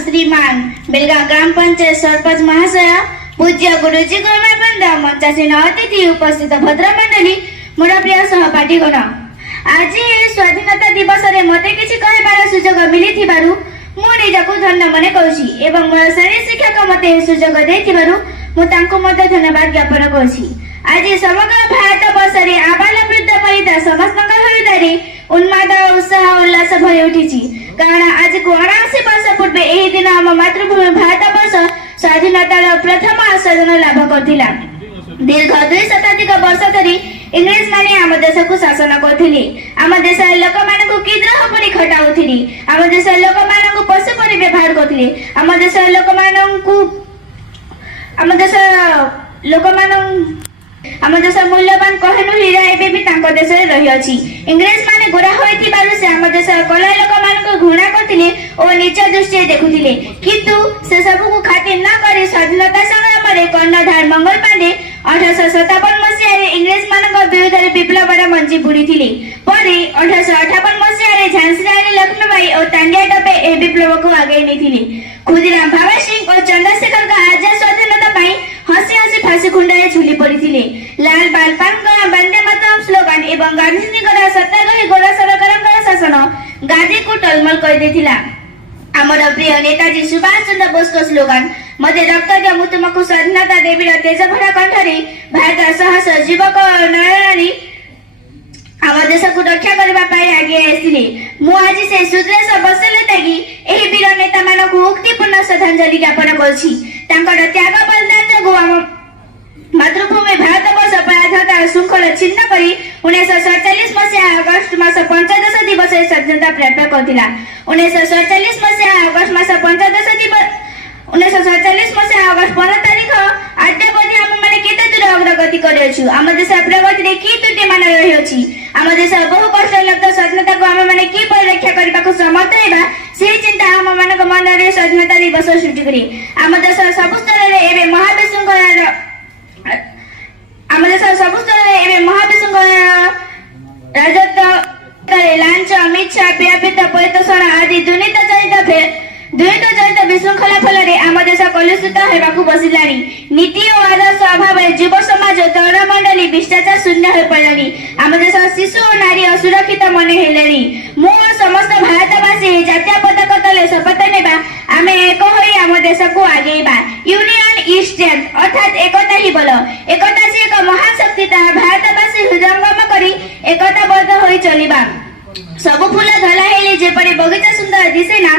श्रीमान बेलगाव ग्राम पंचायत सरपंच महाशय पूज्य गुरुजी गुरुमाबंद मंचासीन अतिथि उपस्थित भद्रमंडली मोर प्रिय सहपाठीगण आज स्वाधीनता दिवस रे मते किछि कहबार सुजोग मिलिथिबारु मु निजको धन्य मने करूछि एवं मोर श्रेणी शिक्षक मते सुजोग देथिबारु मु तांको मते धन्यवाद ज्ञापन करूछि। आज समग्र भारत वर्ष रे आबाल वृद्ध वनिता समस्त हृदय उन्माद उत्साह उल्लास भरि उठिछि कारण आज को 79 वर्ष पूर्वे एही दिन हम मातृभूमि भारत वर्ष स्वाधीनतार प्रथम आस्वादन लाभ करथिला। दीर्घ 2 शताधिक वर्ष धरि इंग्रेज माने आम देश को शासन करथिले। आम देश लोक मानकु किद्रह परि खटाउथिले। आम देश लोक मानकु पशु परि व्यवहार करथिले। आम देश लोक मूल्यवान कहनु हीरा एबे भी तांको देश रे रही अछि। इंग्रेज माने गोरा होइथि बारु से आम देश कला लोक मानकु घृणा करथिले ओ नीच दृष्टि देखुथिले किंतु से सब को खातिर न करी स्वाधीनता संग्राम रे कर्णधार मंगल पांडे 1857 मसिया रे इंग्रेज मानक विरुद्ध रे विप्लव रा मंजी बुड़ीथिले। परे 1858 मसिया रे झांसी रानी लक्ष्मीबाई और तांडिया टोपे ए विप्लव को आगे नेथिले। खुदीराम भगत सिंह और चंद्रशेखर का आजाद स्वाधीनता पाई हसी हसी फांसी खुंडारे झुली पड़िथिले। लाल बाल पान वंदे मातरम स्लोगान एवं गांधीजी का सत्याग्रही गोरा सरकारंकर शासन गादी को टलमल कर देथिला। आमर प्रिय नेताजी सुभाष चंद्र बोस को स्लोगान मते रक्त जमु तुमको स्वाधीनता देवी तेज भरा कंठरे भारत साहस जीवक नयनानी आम देश को रक्षा करबा पाई आगे आसिले। मु आज से सुदर्श बसलतागी एही वीर नेता मानक उक्तिपूर्ण श्रद्धांजलि ज्ञापन करछि। तांकर त्याग बलिदान जगु आम मातृभूमि भारत वर्ष पराधीनता श्रृंखला छिन्न करी 1947 मसिया अगस्त मास 15 दिवस स्वाधीनता प्राप्त करथिला। 1947 मसिया अगस्त मास 15 दिवस 1947 मसिया अगस्त 15 तारिख आद्यपति हम माने केते दूर अग्रगति करछु। आम देश प्रगति रे की त्रुटि मान रही अछि। आम देश बहु कष्ट लब्ध स्वाधीनता को हम माने की परिरक्षा करबा को समर्थ हेबा से चिंता हम मानक मन रे स्वाधीनता दिवस सृष्टि करी। आम देश सब स्तर रे एबे महाविशृंखला राजत्व लांच अमिच्छा प्रियापित परितोषण आदि दुर्नीत जनित विशृंखला फल आम देश कलुषित होगाकू बसिलानी। नीति और आदर्श अभाव युव समाज तरुण मंडली भ्रष्टाचार शून्य हो पड़ानी। आम देश शिशु और नारी असुरक्षित मन हेलेनी। मु समस्त भारतवासी जातीय पताका तले शपथ नेबा आमे एक होई आम देश को आगेबा। यूनियन इज स्ट्रेंथ अर्थात एकता ही बल। एकता से एक महान शक्ति ताहा भारतवासी हृदयंगम करी एकताबद्ध होई चलिबा। सब फूल धला हेले जेपरि बगीचा सुंदर दिसे ना